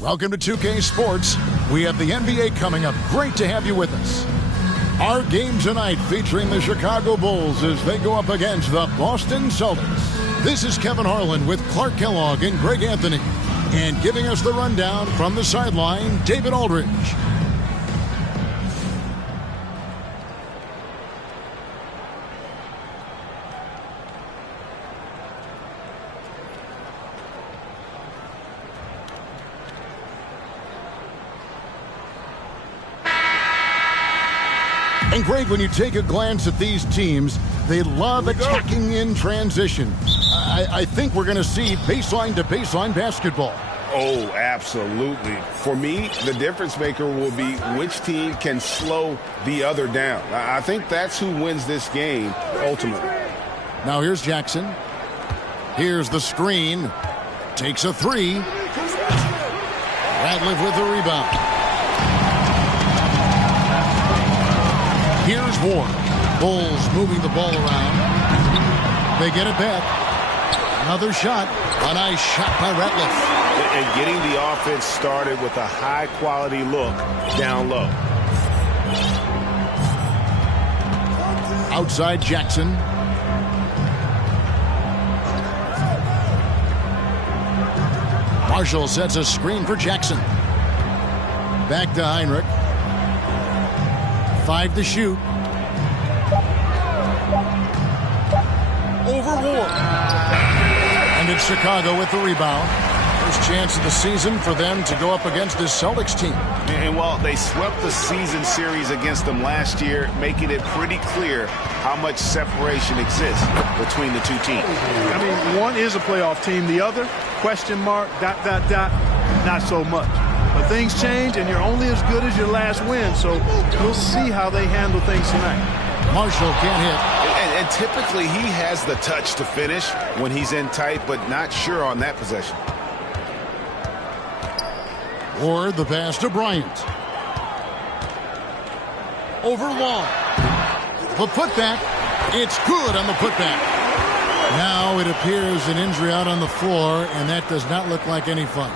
Welcome to 2K Sports. We have the NBA coming up. Great to have you with us. Our game tonight featuring the Chicago Bulls as they go up against the Boston Celtics. This is Kevin Harlan with Clark Kellogg and Greg Anthony. And giving us the rundown from the sideline, David Aldridge. And Greg, when you take a glance at these teams, they love attacking in transition. I think we're going to see baseline-to-baseline basketball. Oh, absolutely. For me, the difference maker will be which team can slow the other down. I think that's who wins this game ultimately. Now here's Jackson. Here's the screen. Takes a three. Radcliffe with the rebound. Here's Ward. Bulls moving the ball around. They get it back. Another shot. A nice shot by Radcliffe. And getting the offense started with a high-quality look down low. Outside Jackson. Marshall sets a screen for Jackson. Back to Heinrich. 5 to shoot. Over Ward. And it's Chicago with the rebound. First chance of the season for them to go up against this Celtics team. And while they swept the season series against them last year, making it pretty clear how much separation exists between the two teams. I mean, one is a playoff team. The other, question mark, ... not so much. But things change, and you're only as good as your last win, so we'll see how they handle things tonight. Marshall can't hit. And typically he has the touch to finish when he's in tight, but not sure on that possession. Ward, the pass to Bryant. Over Long. The putback. It's good on the putback. Now it appears an injury out on the floor, and that does not look like any fun.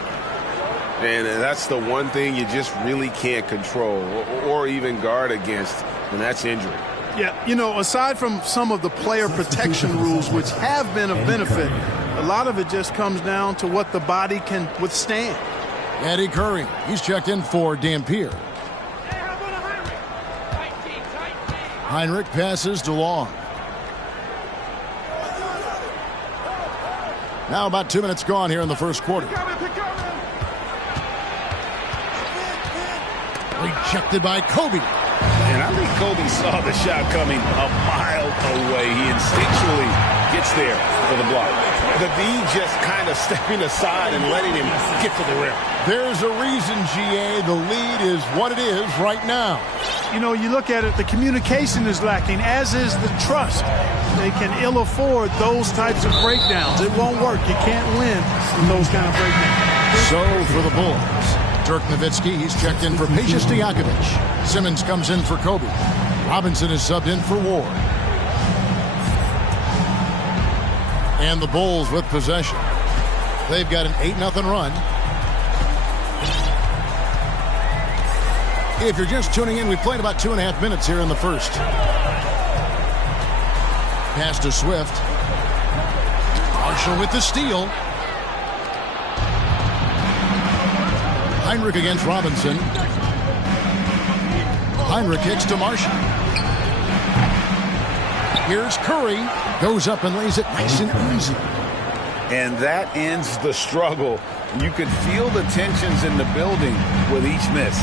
And that's the one thing you just really can't control or even guard against, and that's injury. Yeah, you know, aside from some of the player protection rules, which have been of benefit, a lot of it just comes down to what the body can withstand. Eddie Curry, he's checked in for Dampier. Heinrich passes to Long. Now about 2 minutes gone here in the first quarter. Rejected by Kobe. And I think Kobe saw the shot coming a mile away. He instinctually gets there for the block. The D just kind of stepping aside and letting him get to the rim. There's a reason, GA, the lead is what it is right now. You know, you look at it, the communication is lacking, as is the trust. They can ill afford those types of breakdowns. It won't work. You can't win in those kind of breakdowns. So for the Bulls, Dirk Nowitzki, he's checked in for Peja Stojakovic. Simmons comes in for Kobe. Robinson is subbed in for Ward. And the Bulls with possession. They've got an 8-0 run. If you're just tuning in, we played about 2.5 minutes here in the first. Pass to Swift. Marshall with the steal. Heinrich against Robinson. Heinrich kicks to Marshall. Here's Curry. Goes up and lays it nice and easy. And that ends the struggle. You could feel the tensions in the building with each miss.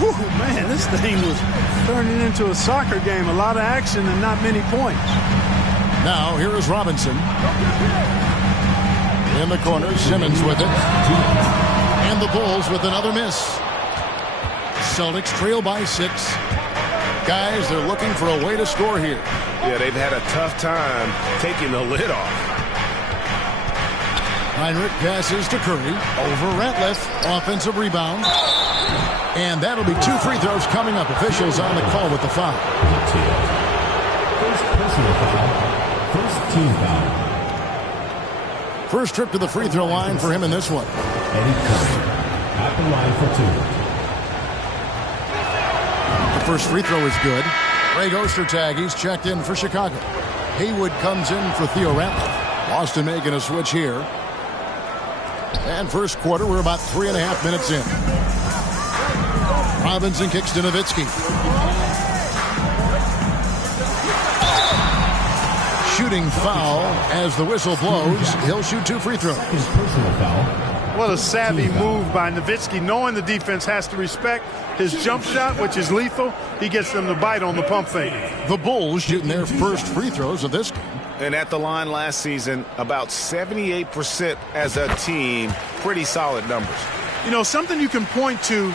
Woo, man, this thing was turning into a soccer game. A lot of action and not many points. Now, here is Robinson. In the corner, Simmons with it. And the Bulls with another miss. Celtics trail by 6. Guys, they're looking for a way to score here. Yeah, they've had a tough time taking the lid off. Heinrich passes to Curry. Over Ratliff. Offensive rebound. And that'll be 2 free throws coming up. Officials on the call with the foul. First personal foul. First team foul. First trip to the free throw line for him in this one. at the line for two. The first free throw is good. Greg Ostertag, he's checked in for Chicago. Haywood comes in for Theo Ratliff. Boston making a switch here. And first quarter, we're about 3.5 minutes in. Robinson kicks to Nowitzki. Shooting foul as the whistle blows. He'll shoot 2 free throws. His personal foul. What a savvy move by Nowitzki, knowing the defense has to respect his jump shot, which is lethal. He gets them to bite on the pump fake. The Bulls shooting their first free throws of this game. And at the line last season, about 78% as a team. Pretty solid numbers. You know, something you can point to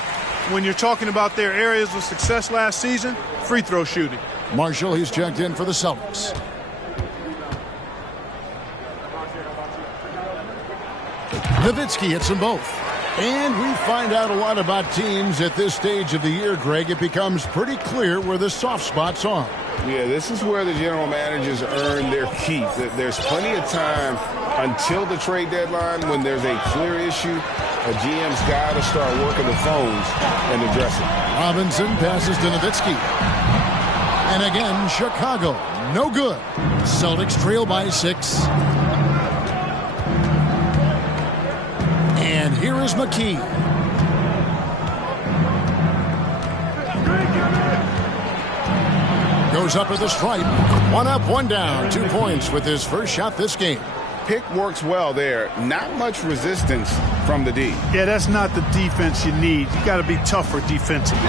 when you're talking about their areas of success last season, free throw shooting. Marshall, he's checked in for the Celtics. Nowitzki hits them both. And we find out a lot about teams at this stage of the year, Greg. It becomes pretty clear where the soft spots are. Yeah, this is where the general managers earn their keep. There's plenty of time until the trade deadline when there's a clear issue. A GM's got to start working the phones and address it. Robinson passes to Nowitzki. And again, Chicago, no good. Celtics trail by 6. And here is McKee. Goes up at the stripe. 1 up, 1 down. 2 points with his first shot this game. Pick works well there. Not much resistance from the D. Yeah, that's not the defense you need. You got to be tougher defensively.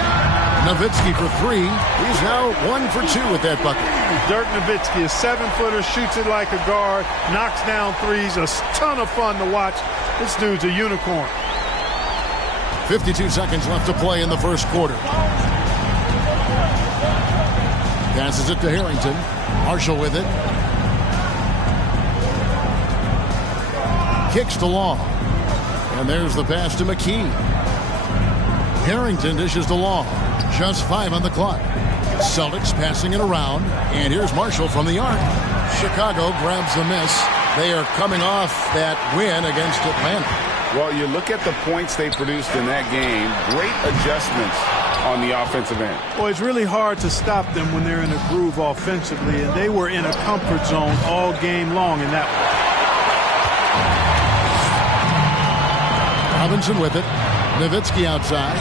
Nowitzki for 3. He's now 1 for 2 with that bucket. Dirk Nowitzki, a 7-footer, shoots it like a guard, knocks down threes. A ton of fun to watch. This dude's a unicorn. 52 seconds left to play in the first quarter. Passes it to Harrington. Marshall with it. Kicks to Long. And there's the pass to McKee. Harrington dishes to Long. Just 5 on the clock. Celtics passing it around. And here's Marshall from the arc. Chicago grabs the miss. They are coming off that win against Atlanta. Well, you look at the points they produced in that game. Great adjustments on the offensive end. Well, it's really hard to stop them when they're in a groove offensively, and they were in a comfort zone all game long in that one. Robinson with it. Nowitzki outside.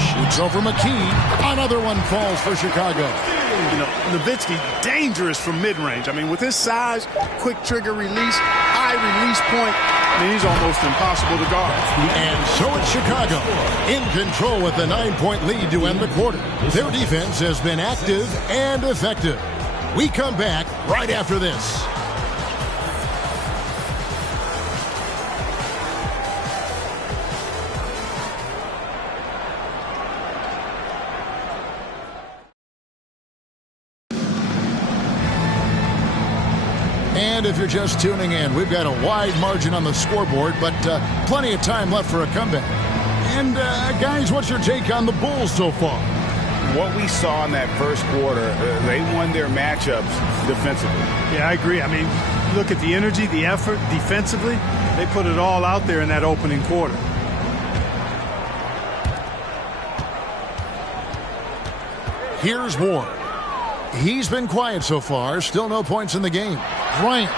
Shoots over McKee. Another one falls for Chicago. You know, Nowitzki, dangerous from mid-range. I mean, with his size, quick trigger release, high release point, I mean, he's almost impossible to guard. And so it's Chicago in control with a 9-point lead to end the quarter. Their defense has been active and effective. We come back right after this. And if you're just tuning in, we've got a wide margin on the scoreboard, but plenty of time left for a comeback. And, guys, what's your take on the Bulls so far? What we saw in that first quarter, they won their matchups defensively. Yeah, I agree. I mean, look at the energy, the effort defensively. They put it all out there in that opening quarter. Here's Ward. He's been quiet so far. Still no points in the game. Bryant.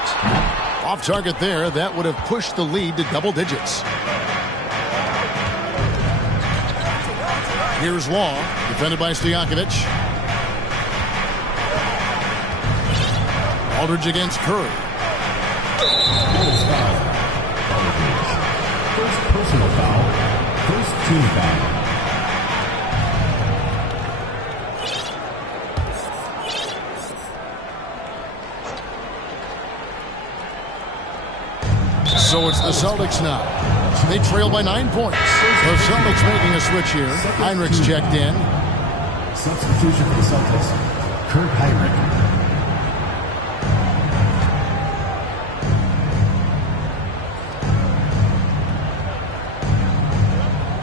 Off target there. That would have pushed the lead to double digits. Here's Law. Defended by Stojakovic. Aldridge against Curry. First personal foul. First team foul. So it's the Celtics now. They trail by 9 points. The Celtics making a switch here. Heinrich's checked in. Substitution for the Celtics. Kurt Heinrich.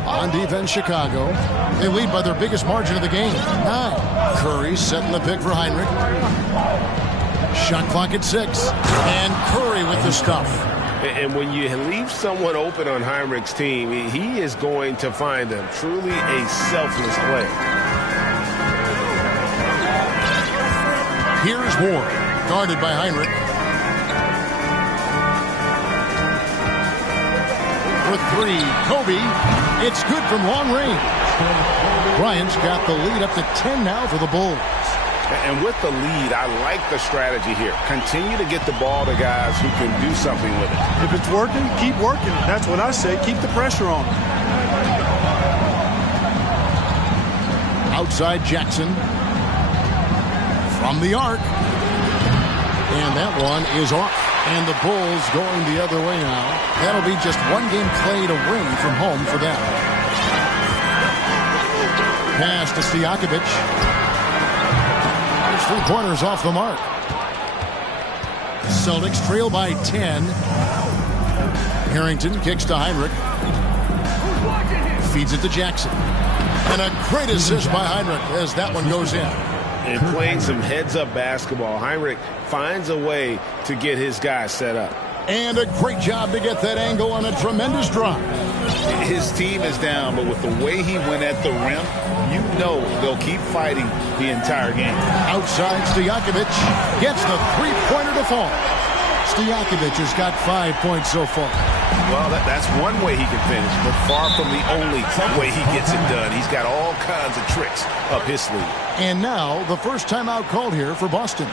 On defense, Chicago. They lead by their biggest margin of the game, 9. Curry setting the pick for Heinrich. Shot clock at 6. And Curry with the stuff. And when you leave someone open on Heinrich's team, he is going to find them. Truly a selfless play. Here's Ward, guarded by Heinrich. For three, Kobe. It's good from long range. Bryant's got the lead up to 10 now for the Bulls. And with the lead, I like the strategy here. Continue to get the ball to guys who can do something with it. If it's working, keep working. That's what I say. Keep the pressure on them. Outside Jackson. From the arc. And that one is off. And the Bulls going the other way now. That'll be just one game played away from home for them. Pass to Stojakovic. There's 3 pointers off the mark. Celtics trail by 10. Harrington kicks to Heinrich. Feeds it to Jackson. And a great assist by Heinrich as that one goes in. And playing some heads-up basketball, Heinrich finds a way to get his guys set up. And a great job to get that angle on a tremendous drive. His team is down, but with the way he went at the rim, you know they'll keep fighting the entire game. Outside, Stojakovic gets the three-pointer to fall. Stojakovic has got 5 points so far. Well, that's one way he can finish, but far from the only way he gets it done. He's got all kinds of tricks up his sleeve. And now, the first timeout called here for Boston.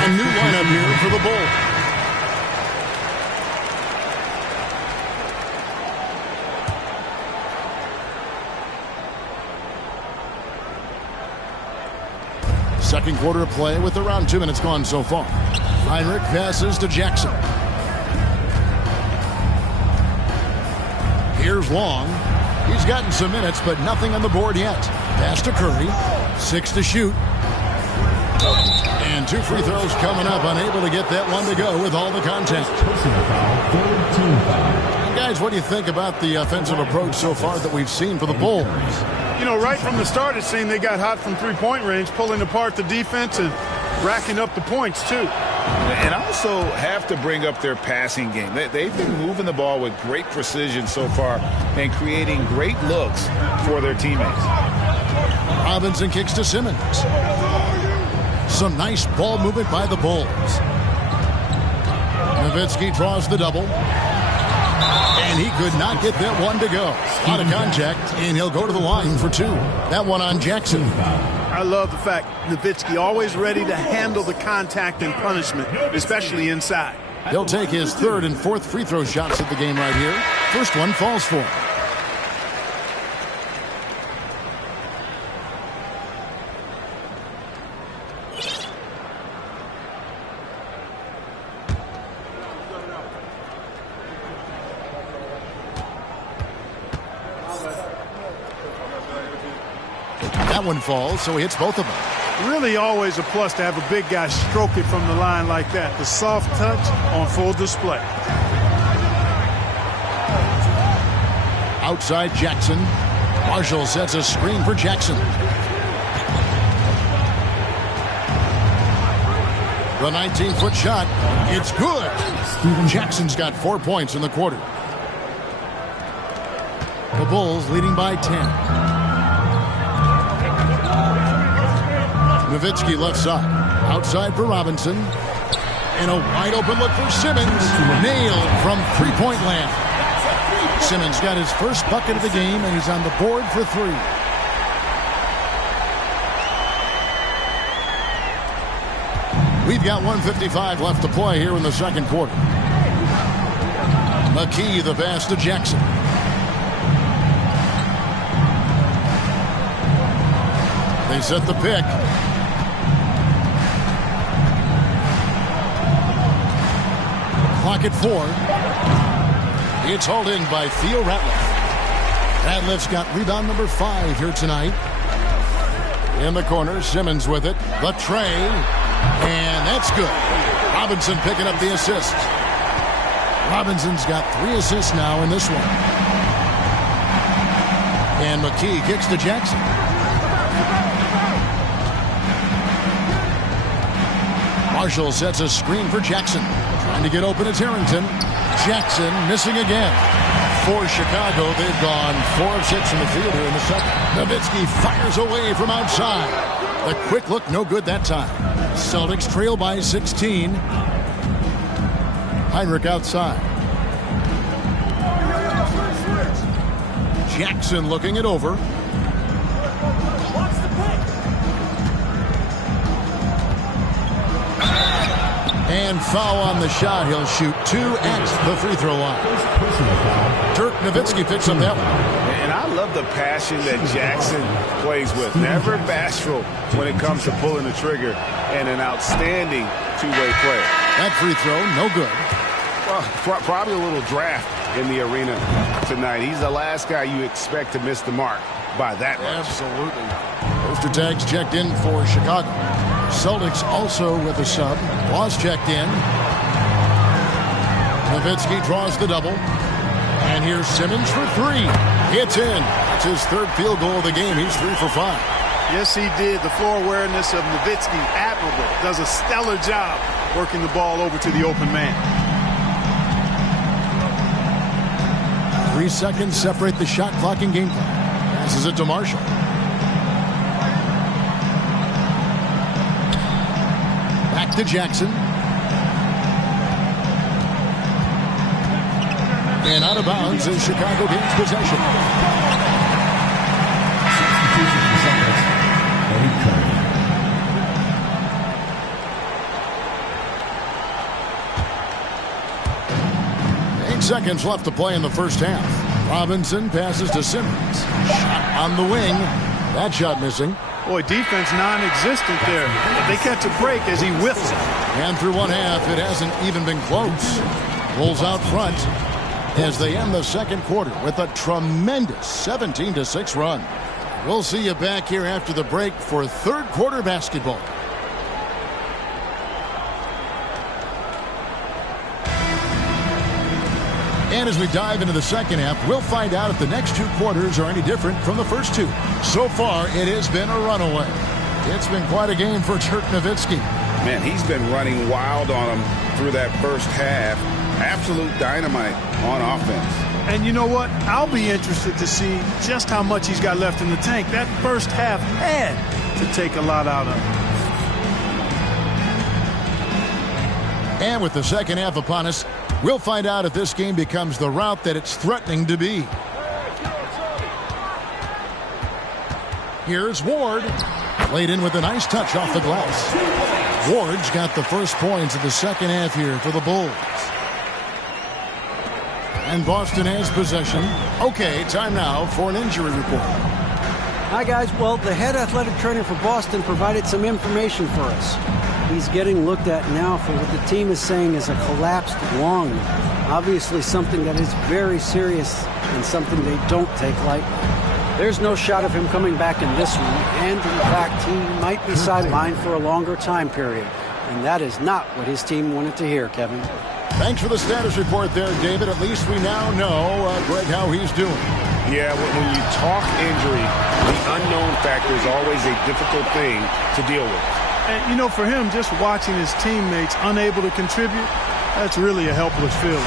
A new lineup here for the Bulls. Second quarter of play with around 2 minutes gone so far. Heinrich passes to Jackson. Here's Long. He's gotten some minutes, but nothing on the board yet. Pass to Curry. 6 to shoot. And 2 free throws coming up. Unable to get that one to go with all the contact. Guys, what do you think about the offensive approach so far that we've seen for the Bulls? You know, right from the start, it seemed they got hot from three-point range, pulling apart the defense and racking up the points, too. And also have to bring up their passing game. They've been moving the ball with great precision so far and creating great looks for their teammates. Robinson kicks to Simmons. Some nice ball movement by the Bulls. Nowitzki draws the double. And he could not get that one to go. Out of contact, and he'll go to the line for 2. That one on Jackson. I love the fact Nowitzki always ready to handle the contact and punishment, especially inside. He'll take his 3rd and 4th free throw shots at the game right here. First one falls for him. That one falls, so he hits both of them. Really always a plus to have a big guy stroke it from the line like that. The soft touch on full display. Outside Jackson. Marshall sets a screen for Jackson. The 19-foot shot. It's good. Jackson's got 4 points in the quarter. The Bulls leading by 10. Nowitzki left side. Outside for Robinson. And a wide open look for Simmons. Nailed from three-point land. Simmons got his first bucket of the game, and he's on the board for 3. We've got 1:55 left to play here in the second quarter. McKee the pass to Jackson. They set the pick. Clock at 4. It's hauled in by Theo Ratliff. Adliff's got rebound number 5 here tonight. In the corner, Simmons with it. The tray. And that's good. Robinson picking up the assist. Robinson's got 3 assists now in this one. And McKee kicks to Jackson. Marshall sets a screen for Jackson. Trying to get open as Harrington. Jackson missing again. For Chicago, they've gone 4 of 6 from the field here in the second. Nowitzki fires away from outside. The quick look, no good that time. Celtics trail by 16. Heinrich outside. Jackson looking it over. And foul on the shot. He'll shoot 2 at the free throw line. Dirk Nowitzki picks up that one. And I love the passion that Jackson plays with. Never bashful when it comes to pulling the trigger. And an outstanding two-way player. That free throw, no good. Well, probably a little draft in the arena tonight. He's the last guy you expect to miss the mark by that much. Absolutely. Poster tags checked in for Chicago. Celtics also with a sub. Ross checked in. Nowitzki draws the double. And here's Simmons for 3. It's in. It's his 3rd field goal of the game. He's 3 for 5. Yes, he did. The floor awareness of Nowitzki, admirable. Does a stellar job working the ball over to the open man. 3 seconds separate the shot clock and game clock. Passes it to Marshall. Back to Jackson. And out of bounds as Chicago gains possession. Seconds left to play in the first half. Robinson passes to Simmons. Shot on the wing. That shot missing. Boy, defense non-existent there. But they catch a break as he whiffs it. And through one half, it hasn't even been close. Bulls out front as they end the second quarter with a tremendous 17-6 run. We'll see you back here after the break for third quarter basketball. And as we dive into the second half, we'll find out if the next 2 quarters are any different from the first 2. So far, it has been a runaway. It's been quite a game for Dirk Nowitzki. Man, he's been running wild on him through that first half. Absolute dynamite on offense. And you know what? I'll be interested to see just how much he's got left in the tank. That first half had to take a lot out of him. And with the second half upon us, we'll find out if this game becomes the route that it's threatening to be. Here's Ward. Laid in with a nice touch off the glass. Ward's got the first points of the second half here for the Bulls. And Boston has possession. Okay, time now for an injury report. Hi, guys. Well, the head athletic trainer for Boston provided some information for us. He's getting looked at now for what the team is saying is a collapsed lung. Obviously something that is very serious and something they don't take lightly. There's no shot of him coming back in this one, and in fact, he might be sidelined for a longer time period. And that is not what his team wanted to hear, Kevin. Thanks for the status report there, David. At least we now know, Greg, how he's doing. Yeah, when you talk injury, the unknown factor is always a difficult thing to deal with. And, you know, for him, just watching his teammates unable to contribute, that's really a helpless feeling.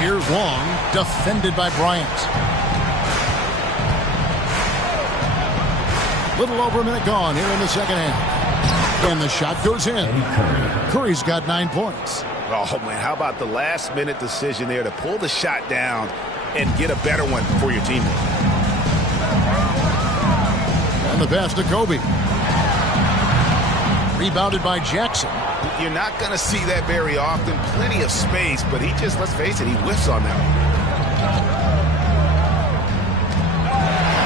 Here's Long, defended by Bryant. Little over a minute gone here in the second half. And the shot goes in. Curry's got 9 points. Oh, man, how about the last-minute decision there to pull the shot down and get a better one for your teammate? And the pass to Kobe. Rebounded by Jackson. You're not going to see that very often. Plenty of space, but he just, let's face it, he whiffs on that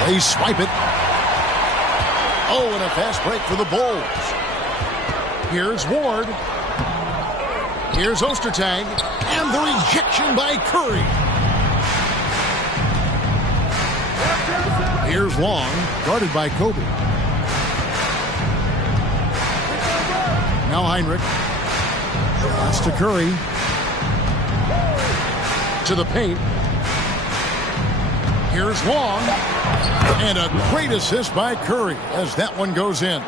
one. They swipe it. Oh, and a fast break for the Bulls. Here's Ward. Here's Ostertag, and the rejection by Curry. Here's Long, guarded by Kobe. Now Heinrich. That's to Curry. To the paint. Here's Long. And a great assist by Curry as that one goes in.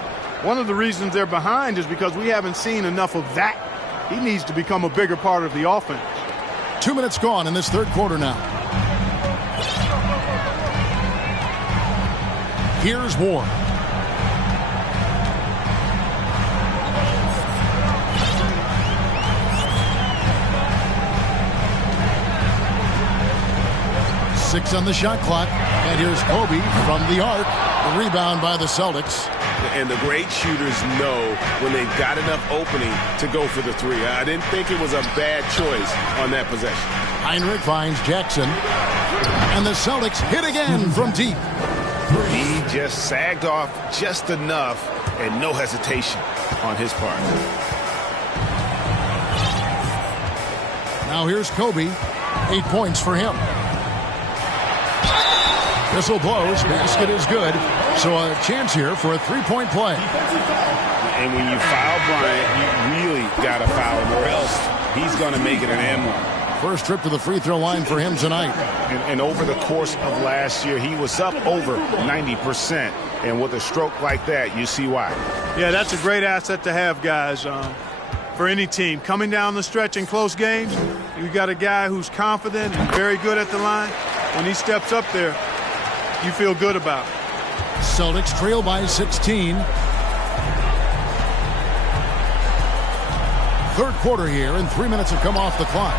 One of the reasons they're behind is because we haven't seen enough of that. He needs to become a bigger part of the offense. 2 minutes gone in this third quarter now. Here's Ward. Six on the shot clock. And here's Kobe from the arc. The rebound by the Celtics. And the great shooters know when they've got enough opening to go for the three. I didn't think it was a bad choice on that possession. Heinrich finds Jackson. And the Celtics hit again from deep. He just sagged off just enough and no hesitation on his part. Now here's Kobe. 8 points for him. Whistle blows. Basket is good. So a chance here for a three-point play. And when you foul Bryant, you really got to foul him or else he's going to make it an M1. First trip to the free throw line for him tonight. And over the course of last year, he was up over 90%. And with a stroke like that, you see why. Yeah, that's a great asset to have, guys, for any team. Coming down the stretch in close games, you got a guy who's confident and very good at the line. When he steps up there, you feel good about it. Celtics trail by 16. Third quarter here, and 3 minutes have come off the clock.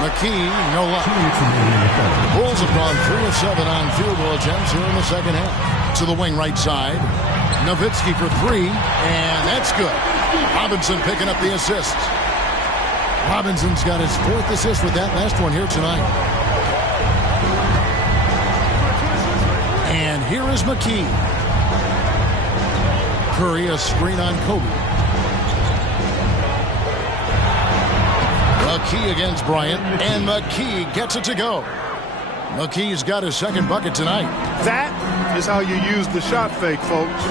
McKee, no luck. Bulls have gone 3 of 7 on field goal attempts here in the second half. To the wing right side. Nowitzki for 3, and that's good. Robinson picking up the assist. Robinson's got his 4th assist with that last one here tonight. And here is McKee. Curry, a screen on Kobe. McKee against Bryant, and McKee gets it to go. McKee's got his second bucket tonight. That is how you use the shot fake, folks.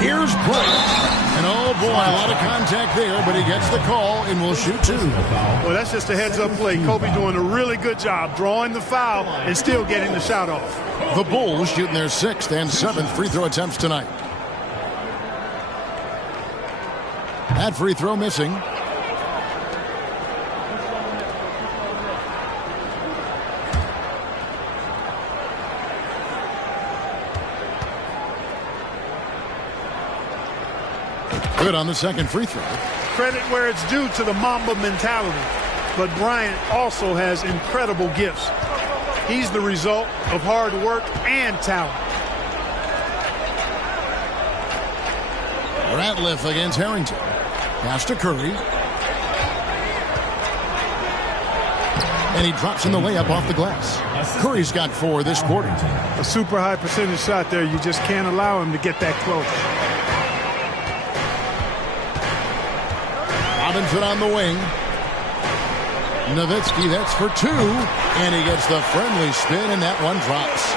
Here's Bryant. And oh boy, a lot of contact there, but he gets the call and will shoot 2. Well, that's just a heads-up play. Kobe doing a really good job drawing the foul and still getting the shot off. The Bulls shooting their 6th and 7th free throw attempts tonight. That free throw missing. Good on the second free throw. Credit where it's due to the Mamba mentality. But Bryant also has incredible gifts. He's the result of hard work and talent. Ratliff against Harrington. Pass to Curry. And he drops in the layup off the glass. Curry's got 4 this quarter. A super high percentage shot there. You just can't allow him to get that close. Robinson on the wing. Nowitzki, that's for 2. And he gets the friendly spin, and that one drops.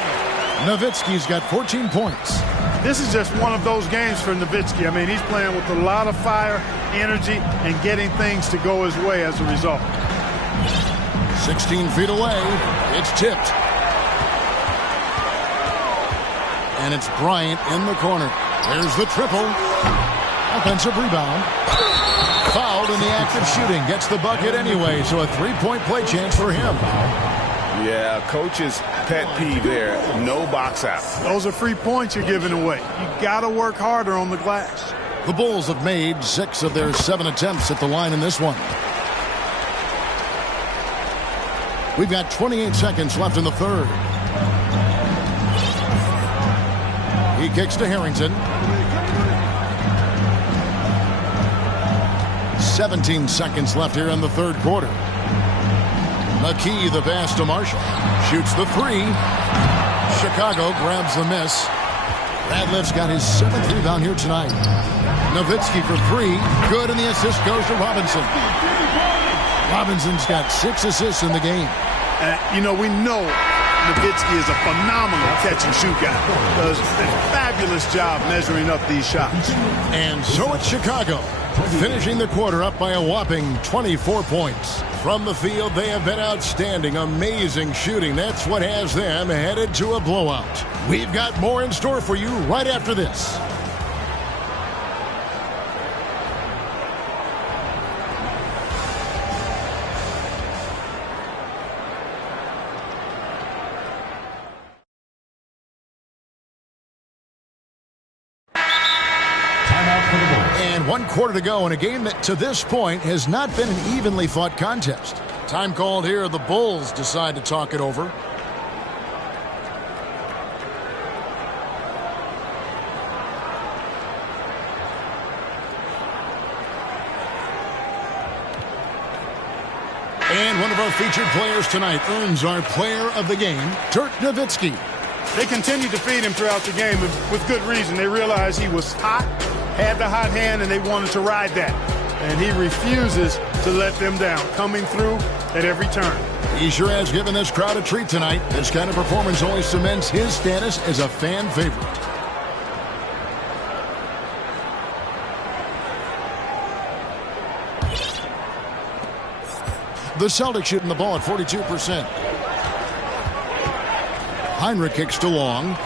Nowitzki's got 14 points. This is just one of those games for Nowitzki. I mean, he's playing with a lot of fire, energy, and getting things to go his way as a result. 16 feet away. It's tipped. And it's Bryant in the corner. There's the triple. Offensive rebound. Fouled in the act of shooting. Gets the bucket anyway, so a 3-point play chance for him. Yeah, coach's pet peeve there. No box out. Those are free points you're giving away. You got to work harder on the glass. The Bulls have made 6 of their 7 attempts at the line in this one. We've got 28 seconds left in the third. He kicks to Harrington. 17 seconds left here in the third quarter. McKee, the pass to Marshall. Shoots the 3. Chicago grabs the miss. Radliff's got his 7th rebound here tonight. Nowitzki for 3. Good, and the assist goes to Robinson. Robinson's got 6 assists in the game. You know, we know Nowitzki is a phenomenal catch-and-shoot guy. Does a fabulous job measuring up these shots. And so it's Chicago, finishing the quarter up by a whopping 24 points. From the field, they have been outstanding, amazing shooting. That's what has them headed to a blowout. We've got more in store for you right after this. And 1 quarter to go in a game that to this point has not been an evenly fought contest. Time called here. The Bulls decide to talk it over. And one of our featured players tonight earns our player of the game, Dirk Nowitzki. They continued to feed him throughout the game with good reason. They realized he was hot, had the hot hand, and they wanted to ride that. And he refuses to let them down, coming through at every turn. He sure has given this crowd a treat tonight. This kind of performance only cements his status as a fan favorite. The Celtics shooting the ball at 42%. Heinrich kicks to Long.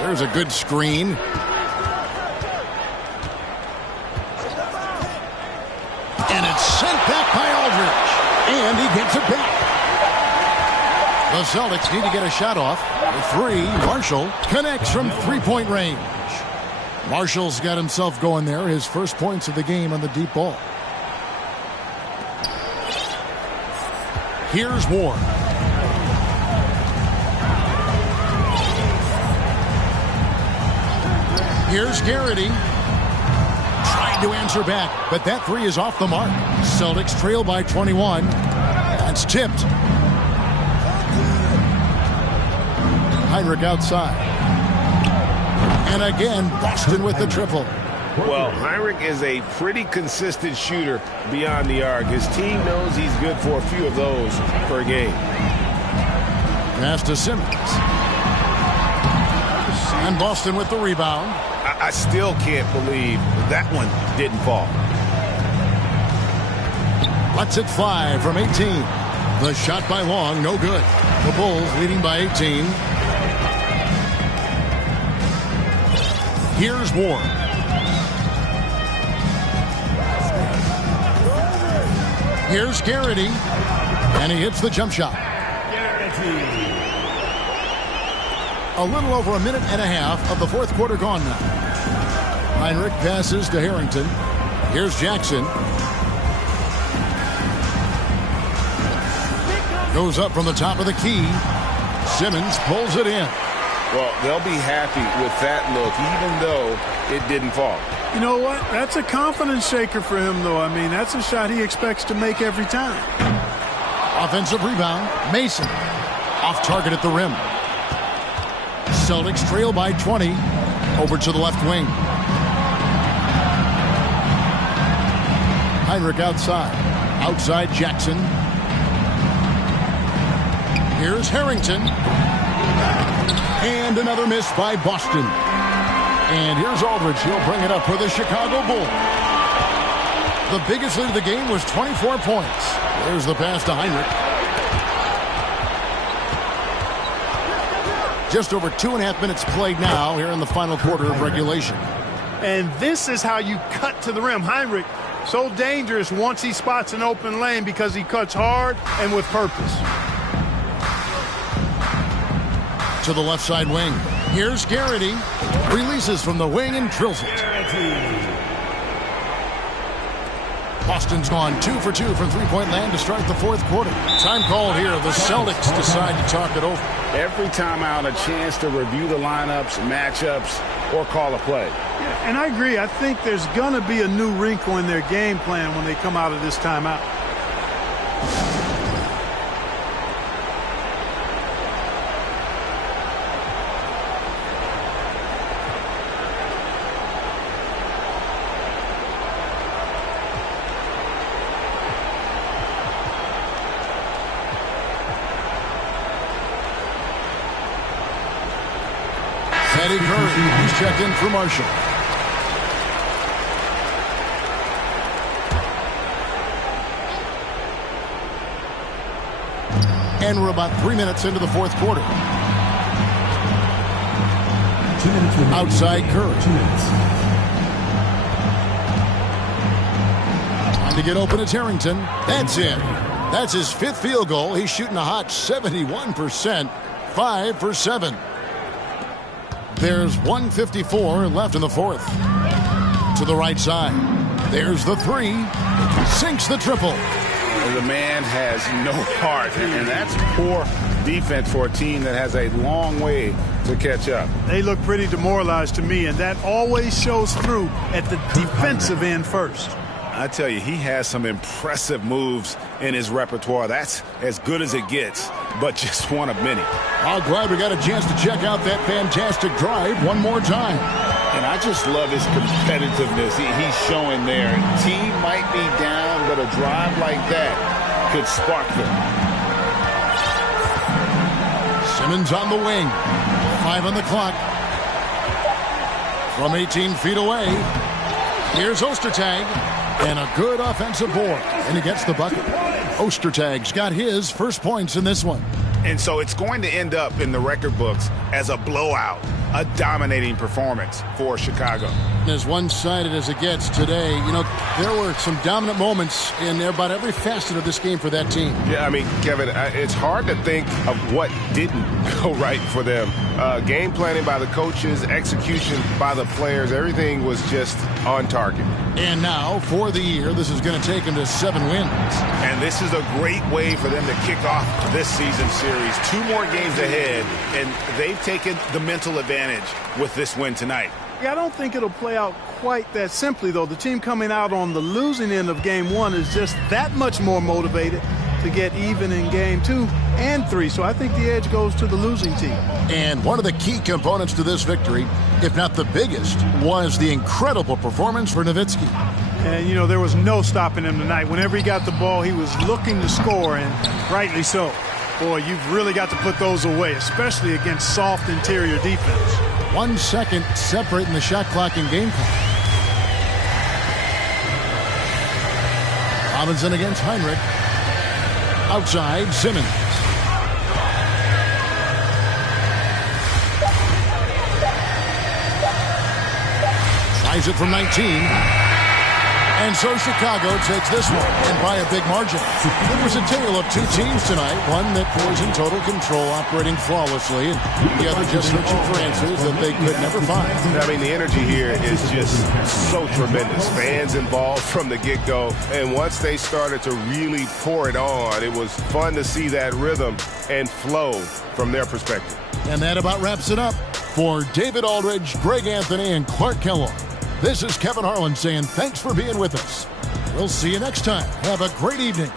There's a good screen. And it's sent back by Aldridge. And he gets it back. The Celtics need to get a shot off. The 3, Marshall connects from three-point range. Marshall's got himself going there. His first points of the game on the deep ball. Here's Ward. Here's Garrity. Trying to answer back, but that 3 is off the mark. Celtics trail by 21. That's tipped. Heinrich outside. And again, Boston with the triple. Well, Heinrich is a pretty consistent shooter beyond the arc. His team knows he's good for a few of those per game. Pass to Simmons. And Boston with the rebound. I still can't believe that one didn't fall. Lets it fly from 18. The shot by Long, no good. The Bulls leading by 18. Here's Ward. Here's Garrity. And he hits the jump shot. A little over a minute and a half of the fourth quarter gone now. Heinrich passes to Harrington. Here's Jackson. Goes up from the top of the key. Simmons pulls it in. Well, they'll be happy with that look, even though it didn't fall. You know what? That's a confidence shaker for him, though. I mean, that's a shot he expects to make every time. Offensive rebound. Mason. Off target at the rim. Celtics trail by 20. Over to the left wing. Heinrich outside. Outside Jackson. Here's Harrington. And another miss by Boston. And here's Aldridge. He'll bring it up for the Chicago Bulls. The biggest lead of the game was 24 points. There's the pass to Heinrich. Just over 2.5 minutes played now here in the final quarter of regulation. And this is how you cut to the rim. Heinrich, so dangerous once he spots an open lane because he cuts hard and with purpose. To the left side wing. Here's Garrity. Releases from the wing and drills it. Boston's gone 2 for 2 from three-point land to start the fourth quarter. Time called here. The Celtics decide to talk it over. Every timeout, a chance to review the lineups, matchups, or call a play. Yeah, and I agree. I think there's going to be a new wrinkle in their game plan when they come out of this timeout. Eddie Curry, he's checked in for Marshall. And we're about 3 minutes into the fourth quarter. 2 minutes remaining. Outside Curry. 2 minutes. Time to get open. It's Harrington. That's in. That's his fifth field goal. He's shooting a hot 71%. 5 for 7. There's 1:54 left in the fourth. To the right side. There's the three. Sinks the triple. The man has no heart, and that's poor defense for a team that has a long way to catch up. They look pretty demoralized to me, and that always shows through at the defensive end first. I tell you, he has some impressive moves in his repertoire. That's as good as it gets, but just one of many. I'm glad we got a chance to check out that fantastic drive one more time. And I just love his competitiveness he's showing there. Team might be down, but a drive like that could spark them. Simmons on the wing. 5 on the clock. From 18 feet away, here's Ostertag. And a good offensive board. And he gets the bucket. Ostertag's got his first points in this one. And so it's going to end up in the record books as a blowout, a dominating performance for Chicago. As one-sided as it gets today, you know, there were some dominant moments in about every facet of this game for that team. Yeah, I mean, Kevin, it's hard to think of what didn't go right for them. Game planning by the coaches, execution by the players, everything was just on target. And now, for the year, this is going to take them to 7 wins. And this is a great way for them to kick off this season series. 2 more games ahead, and they've taken the mental advantage with this win tonight. Yeah, I don't think it'll play out quite that simply, though. The team coming out on the losing end of Game 1 is just that much more motivated to get even in Game 2 and 3. So I think the edge goes to the losing team. And one of the key components to this victory, if not the biggest, was the incredible performance for Nowitzki. And, you know, there was no stopping him tonight. Whenever he got the ball, he was looking to score, and rightly so. Boy, you've really got to put those away, especially against soft interior defense. 1 second separating the shot clock and game clock. Robinson against Heinrich. Outside, Simmons. Tries it from 19. And so Chicago takes this one, and by a big margin. It was a tale of 2 teams tonight, one that was in total control, operating flawlessly, and the other just searching for answers that they could never find. I mean, the energy here is just so tremendous. Fans involved from the get-go, and once they started to really pour it on, it was fun to see that rhythm and flow from their perspective. And that about wraps it up. For David Aldridge, Greg Anthony, and Clark Kellogg, this is Kevin Harlan saying thanks for being with us. We'll see you next time. Have a great evening.